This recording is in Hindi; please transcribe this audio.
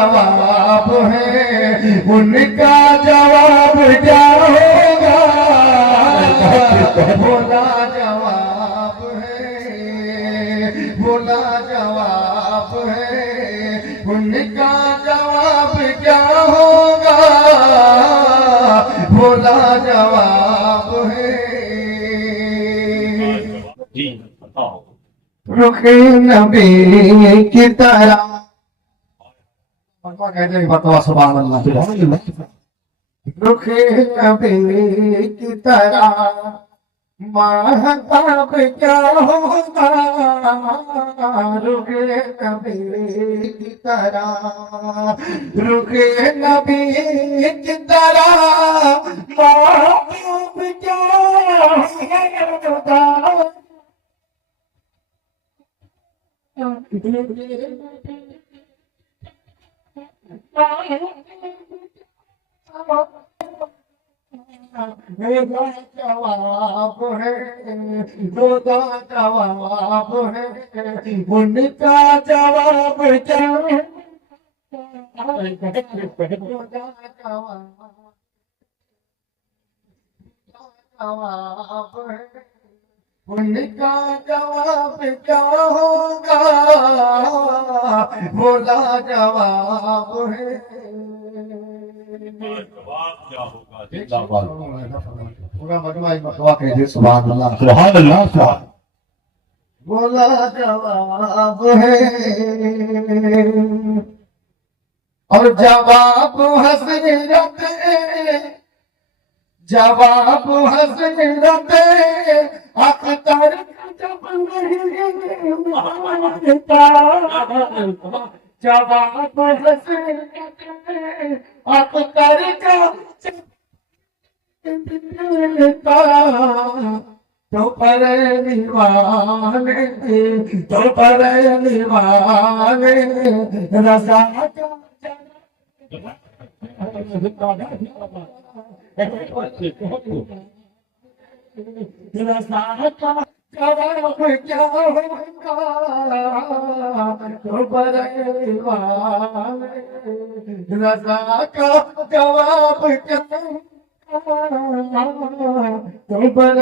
जवाब है, उनका जवाब क्या होगा? भोला जवाब है, भोला जवाब है, उनका जवाब क्या होगा? भोला जवाब है। जी बताओ। रुखे नबी की तरह कहते हैं बतवा सुभान अल्लाह। रुखे नबी की तरह महताब क्या होगा? रुखे नबी की तरह, रुखे नबी की तरह महताब क्या होगा? जवाब है, खुदा जवाब है, उनका जवाब क्या है? खुदा जवाब है, उनका जवाब क्या होगा? भोला जवाब है। जवाब क्या होगा? जिंदाबाद। पूरा मजमा मसवा कह दे सुभान अल्लाह। सुभान अल्लाह। सुभान। भोला जवाब है और जवाब हसरत, जवाब हसरत अख्तर जब नहीं मानता, जवाब हसरत अख्तर का तो पर निवाले, तो पर निवाले रजा जवाब क्या होगा? तो पर निवाले रजा का जवाब क्या? तो पर